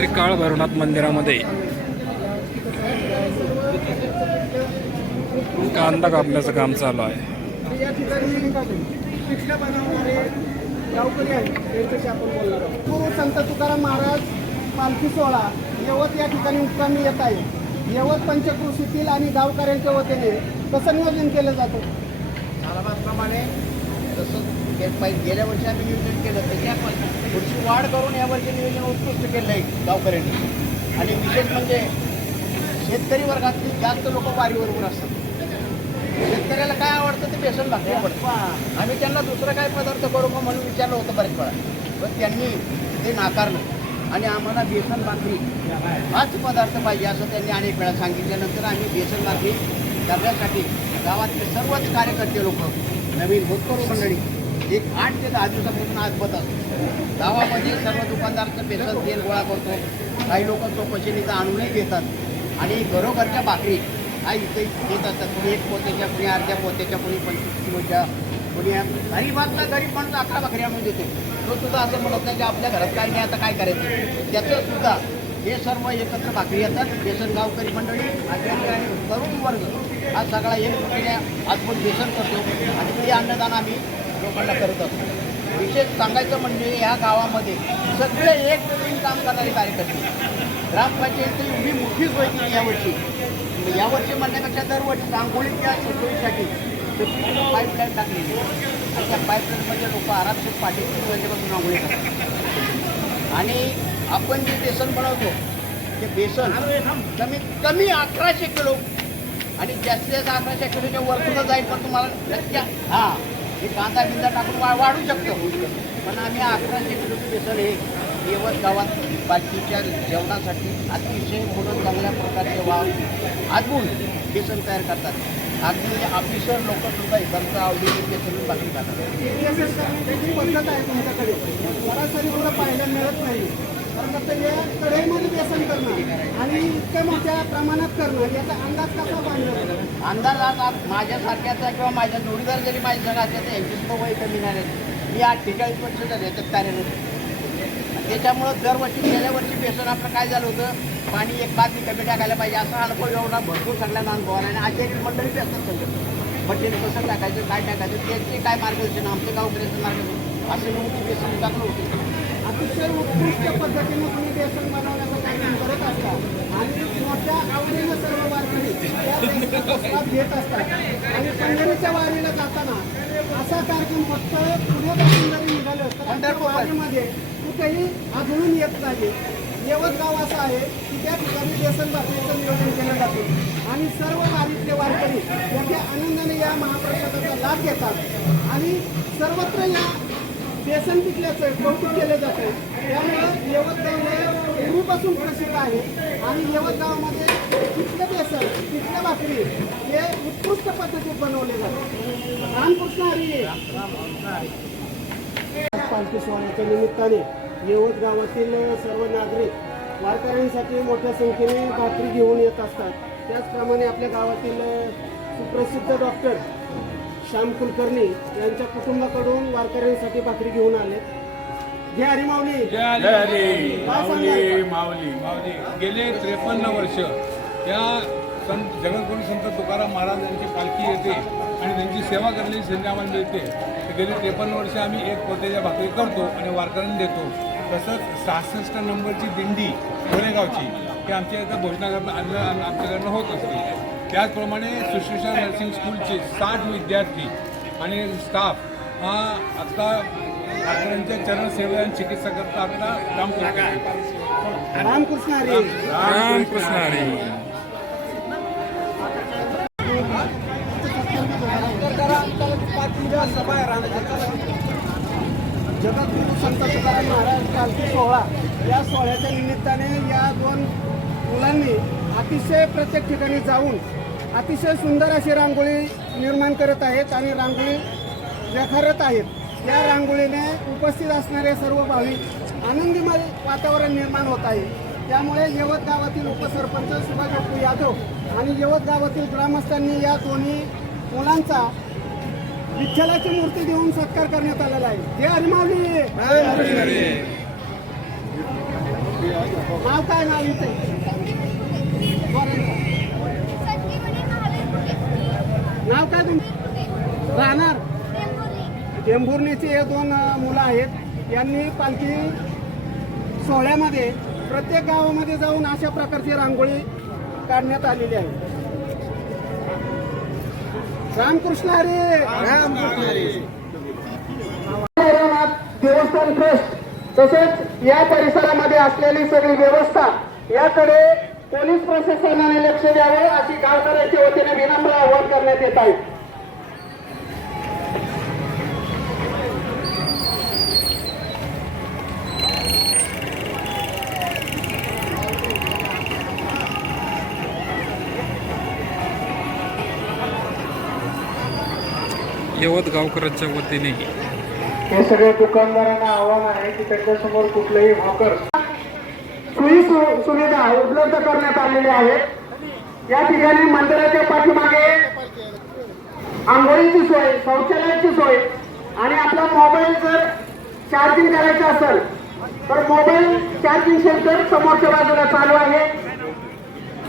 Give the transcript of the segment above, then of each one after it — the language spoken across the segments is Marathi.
श्री काळ भैरवनाथ मंदिरामध्ये. कांदा कापण्याचं काम चालू आहे. या ठिकाणी आपण गुरु संत तुकाराम महाराज पालखी सोहळा यवत या ठिकाणी मुक्कामी येत आहे यवत पंचकृषीतील आणि गावकऱ्यांच्या वतीने कसं नियोजन केलं जातं प्रमाणे जसं पाहिजे गेल्या वर्षी आम्ही नियोजन केलं त्याच्या पण पुढची वाढ करून यावर्षी नियोजन उत्कृष्ट केलं आहे गावकऱ्यांनी. आणि विशेष म्हणजे शेतकरी वर्गातली जास्त लोक वारीबरोबर असतात. शेतकऱ्याला काय आवडतं ते बेसन लागतं आवडतं. आम्ही त्यांना दुसरं काय पदार्थ करू का म्हणून विचारलं होतं बरेच वेळा. पण त्यांनी ते नाकारलं. आणि आम्हाला बेसन भाकरी हाच पदार्थ पाहिजे असं त्यांनी अनेक वेळा सांगितल्यानंतर आम्ही बेसन भाकरी करण्यासाठी गावातले सर्वच कार्यकर्ते लोक नवीन होतकरू मंडळी एक आठ ते दहा दिवसापासून आज बदल गावामध्ये सर्व दुकानदारचं बेसन तेल गोळा करतो. काही लोक चौकशीनीचा आणूनही घेतात. आणि घरोघरच्या भाकरी. हा इथे घेत असतात. कुणी एक पोत्याच्या कुणी अर्ध्या पोत्याच्या कुणी पंचवीस किलोच्या कुणी गरीबातला गरीब माणूस अकरा भाकरी आणून देतो. तो सुद्धा असं म्हणत नाही की आपल्या घरात काय नाही आता काय करायचं? त्याचं सुद्धा हे सर्व एकत्र भाकरी येतात. बेसन गावकरी मंडळी आणि तरुण वर्ग. हा सगळा एकजुटीने आजपूर बेसन करतो. आणि ते अन्नदान आम्ही लोकांना करत असतो. विशेष सांगायचं म्हणजे ह्या गावामध्ये सगळे एक नवीन काम करणारे कार्यकर्ते. ग्रामपंचायत एवढी मोठीच सोय केली यावर्षी. म्हणजे यावर्षी म्हणण्यापेक्षा दरवर्षी रांगोळीच्या सोयीसाठी पाईपलाईन टाकलेली आणि त्या पाईपलाईनमध्ये लोक आरामशीर पाठीची वर्षापासून रांगोळी करतात. आणि आपण जे बेसन बनवतो ते बेसन कमीत कमी अकराशे किलो आणि जास्तीत जास्त अकराशे किलोच्या वर सुद्धा जाईल पण तुम्हाला नक्की हां. हे कांदा बिंदा टाकून वा वाढू शकतो. पण आम्ही अकराशे किलोचं बेसन हे येवत गावात बाकीच्या जेवणासाठी अतिशय म्हणून चांगल्या प्रकारचे वाव आजून बेसन तयार करतात. अगदी ऑफिसर लोक सुद्धा त्यांचं आवडीचे बेसन बाकी खातात पद्धत आहे तुमच्याकडे. सरासरी कुठं पाहायला मिळत नाही. कारण या कढईमध्ये व्यसन करणं आणि इतक्या मोठ्या प्रमाणात करणं याचा अंदाज कसा बांधला? अंदाज आता माझ्यासारख्याचा किंवा माझ्या जोडीदार जरी माझ्या जगात असल्या तर यांची सुद्धा वय कमी नाही राहिली. मी अठ्ठेचाळीस वर्ष झाले याच्यात कार्यरत त्याच्यामुळं दरवर्षी गेल्या वर्षी बेसन आपलं काय झालं होतं? पाणी एक बादली कमी टाकायला पाहिजे असा अनुभव एवढा भरपूर सगळ्यांना अनुभव आला. आणि आचार्य मंडळी बी असतात सगळं बटेल कसं टाकायचं काय टाकायचं त्यांचे काय मार्गदर्शन आमचं गावकऱ्याचं मार्गदर्शन असं म्हणून बेसन टाकलं होतं. अतिशय उत्कृष्ट पद्धतीने तुम्ही बेसन बनवण्याचं काम करत असता आणि मोठ्या आवडीनं सर्व वारकरी त्या घेत असतात आणि पंढरीच्या वारीला जाताना असा कार्यक्रम फक्त पुण्यापासून जरी निघालं तर. वारीमध्ये कुठेही आढळून येत नाही. यवत गाव असं आहे की त्या ठिकाणी बेसन भाकरीचं नियोजन केलं जातं. आणि सर्व वारीतले वारकरी मोठ्या आनंदाने या महाप्रसादाचा लाभ घेतात. आणि सर्वत्र या बेसन पिकल्याचं कौतुक केलं जातं त्यामुळं यवतगाव हे पूर्वीपासून प्रसिद्ध आहे. आणि यवतगावामध्ये तिथलं बेसन तिथलं भाकरी हे उत्कृष्ट पद्धतीत बनवले जाते. रामकृष्ण हरी. पालखी सोहळ्याच्या निमित्ताने यवत गावातील सर्व नागरिक वारकऱ्यांसाठी मोठ्या संख्येने भाकरी घेऊन येत असतात. त्याचप्रमाणे आपल्या गावातील सुप्रसिद्ध डॉक्टर श्याम कुलकर्णी यांच्या कुटुंबाकडून वारकऱ्यांसाठी भाकरी घेऊन आले. घे हरिमावली हरी माऊली सांगाल? माऊली माऊली. गेले त्रेपन्न वर्ष या संत जगद्गुरू संत तुकाराम महाराज यांची पालखी येते आणि त्यांची सेवा करण्याची संधी आम्हाला मिळते. तर गेले त्रेपन्न वर्ष आम्ही एक पोत्याच्या भाकरी करतो आणि वारकऱ्यांना देतो. तसंच सहासष्ट नंबरची दिंडी कोरेगावची ही आमच्या इथं भोजनाकरता अन्न अन्न आमच्याकडनं होत असते. त्याचप्रमाणे सुश्रुषा नर्सिंग स्कूलचे साठ विद्यार्थी आणि स्टाफ हा आत्ता वारकऱ्यांच्या चरणसेवे आणि चिकित्साकरता आपला काम करतो रामकृष्ण हरी. रामकृष्ण हरी. जगद्गुरु संत तुकाराम महाराज पालखी सोहळा या सोहळ्याच्या निमित्ताने या दोन मुलांनी अतिशय प्रत्येक ठिकाणी जाऊन अतिशय सुंदर अशी रांगोळी निर्माण करत आहेत आणि रांगोळी रेखारत आहेत. या रांगोळीने उपस्थित असणारे सर्व भाविक आनंदीमय वातावरण निर्माण होत आहे. त्यामुळे यवत गावातील उपसरपंच सुभाष बापू यादव आणि यवत गावातील ग्रामस्थांनी या दोन्ही मुलांचा विठ्ठलाची मूर्ती देऊन सत्कार करण्यात आलेला आहे. हे हरिमावली नाव काय नाव इथे? नाव काय तुमचं राहणार? टेंभुर्णीचे हे दोन मुलं आहेत. यांनी पालखी सोहळ्यामध्ये प्रत्येक गावामध्ये जाऊन अशा प्रकारची रांगोळी काढण्यात आलेली आहे. रामकृष्ण हरी! रामकृष्ण हरी! देवस्थान ट्रस्ट तसेच या परिसरामध्ये असलेली सगळी व्यवस्था याकडे पोलीस प्रशासनाने लक्ष द्यावे अशी गावकऱ्यांच्या वतीने विनम्र आवाहन करण्यात येत आहे. यवत गावकऱ्यांच्या वतीने. हे सगळ्या दुकानदारांना आव्हान आहे की त्यांच्यासमोर कुठलेही हॉकर सोयी सु- सुविधा उपलब्ध करण्यात आलेल्या आहेत या ठिकाणी मंदिराच्या पाठीमागे आंघोळीची सोय शौचालयाची सोय आणि आपला मोबाईल जर चार्जिंग करायचा असेल तर मोबाईल चार्जिंग सेंटर समोरच्या बाजूला चालू आहे.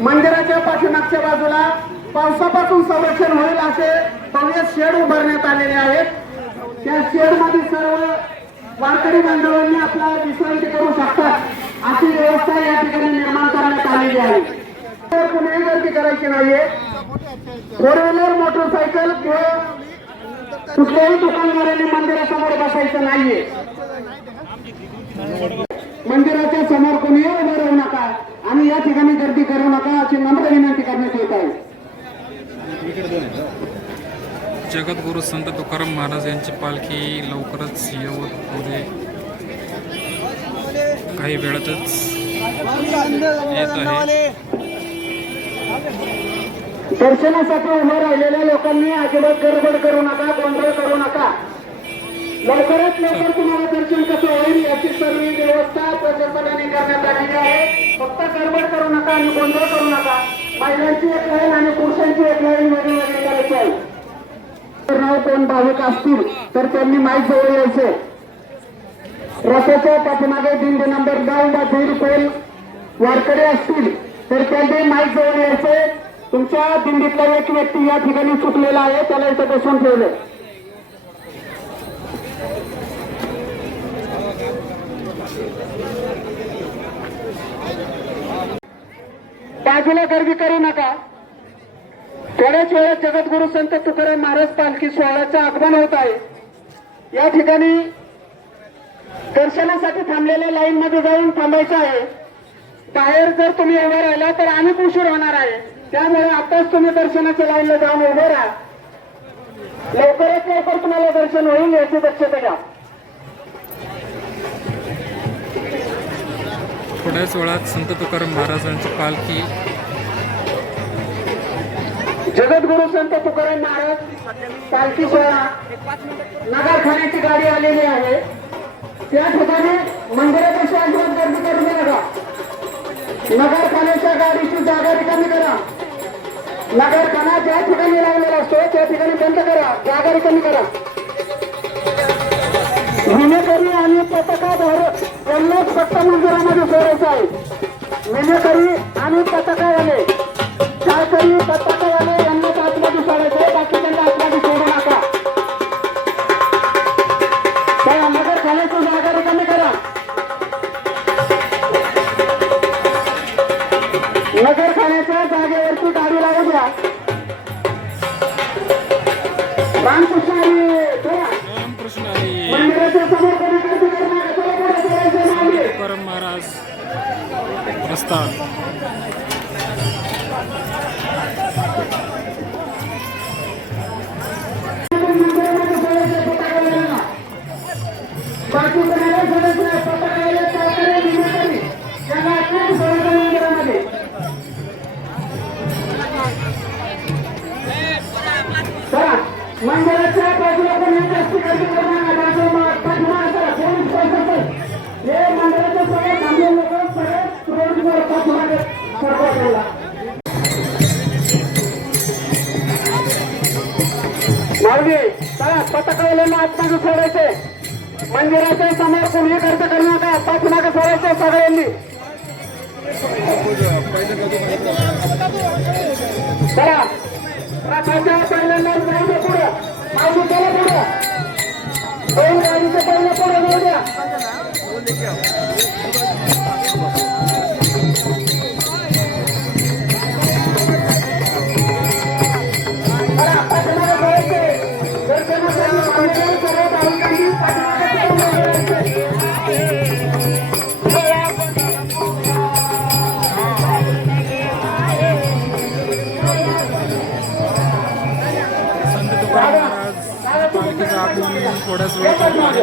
मंदिराच्या पाठीमागच्या बाजूला पावसापासून संरक्षण होईल असे भव्य शेड उभारण्यात आलेले आहेत. त्या शेडमध्ये सर्व वारकरी बांधवांनी आपला विश्रांती करू शकतात. अशी व्यवस्था या ठिकाणी निर्माण करण्यात आलेली आहे. तर कुणीही गर्दी करायची नाहीये. फोर व्हीलर मोटरसायकल किंवा कुठल्याही दुकानदारांनी मंदिरासमोर बसायचं नाहीये. मंदिराच्या समोर कोणी उभं राहू नका आणि या ठिकाणी गर्दी करू नका अशी नम्र विनंती करण्यात येत आहे. जगद्गुरू संत तुकाराम महाराज यांची पालखी लवकरच यवतमध्ये काही वेळातच येत आहे. दर्शनासाठी उभं राहिलेल्या लोकांनी अजिबात गडबड करू नका गोंधळ करू नका. लवकरात लवकर तुम्हाला दर्शन कसं होईल याची सर्व व्यवस्था प्रशासनाने करण्यात आलेली आहे. फक्त गडबड करू नका आणि गोंधळ करू नका. महिलांची एक लाईन आणि पुरुषांची एक लाईन वेगळी वेगळी करायची आहे. जर नाव कोण भाविक असतील तर त्यांनी माहीत जवळ यायचे. रथाच्या पाठीमागे दिंडी नंबर दोन वा कोण वारकरी असतील तर त्यांनी माहीत जवळ यायचे. तुमच्या दिंडीतला एक व्यक्ती या ठिकाणी चुकलेला आहे त्याला इथं बसून ठेवलं. बाजूला गर्दी करू नका. थोड्याच वेळात जगद्गुरु संत तुकाराम महाराज पालखी सोहळ्याचं आगमन होत आहे. या ठिकाणी दर्शनासाठी थांबलेल्या लाईन मध्ये जाऊन थांबायचं आहे. बाहेर जर तुम्ही उभे राहिला तर अनेक उशीर होणार आहे. त्यामुळे आताच तुम्ही दर्शनाच्या लाईनला जाऊन उभे राहा. लवकरात लवकर तुम्हाला दर्शन होईल याची दक्षता घ्या. थोड्याच वेळात संत तुकाराम महाराजांची पालखी. जगद्गुरु संत तुकाराम महाराज पालखी सोहळा. नगरखान्याची गाडी आलेली आहे. त्या ठिकाणी मंदिरापेक्षा अजिबात गर्दी करू नका. नगरखान्याच्या गाडीची जागा रिकामी करा. नगरखाना ज्या ठिकाणी लावलेला असतो त्या ठिकाणी बंद करा. जागा रिकामी करा. विनेकरी आणि पथकाधार यांनाच फक्त मंदिरामध्ये सोडायचं आहे. विनेकरी आणि पथकावाले शाळकरी पथकावाले यांनाच आतमध्ये Pakistan. चला पथकावाल्यांना आतमध्ये सोडायचे. मंदिराच्या समोर कोणी खर्च करू नका. पाठीमागे सोडायचे सगळ्यांनी. चला. पहिल्यांदा पुढं. पुढं. दोन गाडीचं पहिलं पुढं जाऊ द्या. थोड्याच वेळात म्हणजे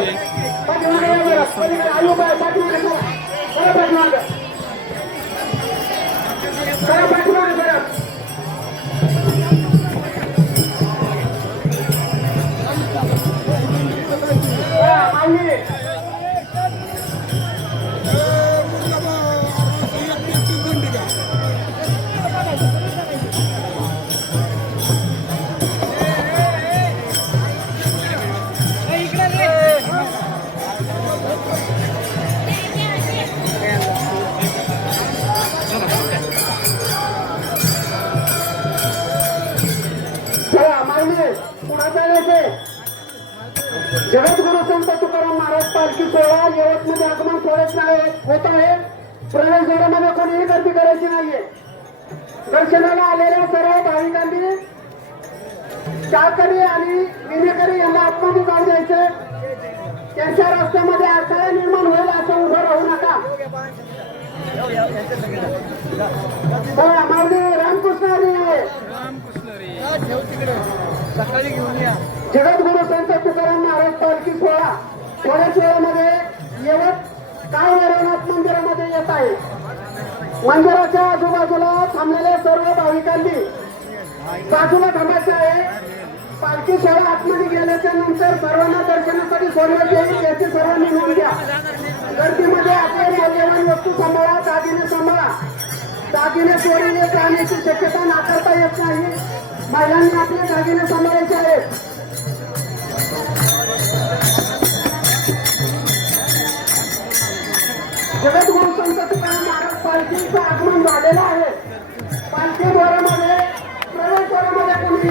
होत आहे प्रवेशद्वारामध्ये कोणीही गर्दी करायची नाहीये. दर्शनाला आलेल्या सर्व भाविकांनी चाकरी आणि विनेकरी यांना आतमध्ये जाऊ द्यायचे. त्यांच्या रस्त्यामध्ये अडथळा निर्माण होईल असं उभं राहू नका. हो, चला रामकृष्ण हरी. सकाळी घेऊन या जगद्गुरु संत तुकाराम महाराज पालखी सोहळा थोड्याच वेळामध्ये येवत काय वैरवनाथ मंदिरामध्ये येत आहे? मंदिराच्या आजूबाजूला थांबलेल्या सर्व भाविकांनी बाजूला थांबायचं आहे. पालखी शाळा आतमध्ये गेल्याच्यानंतर सर्वांना दर्शनासाठी सोडण्यात येईल याची सर्वांनी नोंद घ्या गर्दीमध्ये आपल्या मौल्यवान वस्तू सांभाळा दागिने सांभाळा. दागिने चोरीने जाण्याची शक्यता नाकारता येत नाही. महिलांनी आपले दागिने सांभाळायचे आहेत. जगद्गुरु संत तुकाराम महाराज पालखीचं आगमन झालेलं आहे. पालखी द्वारामध्ये प्रवेश द्वारामध्ये कोणी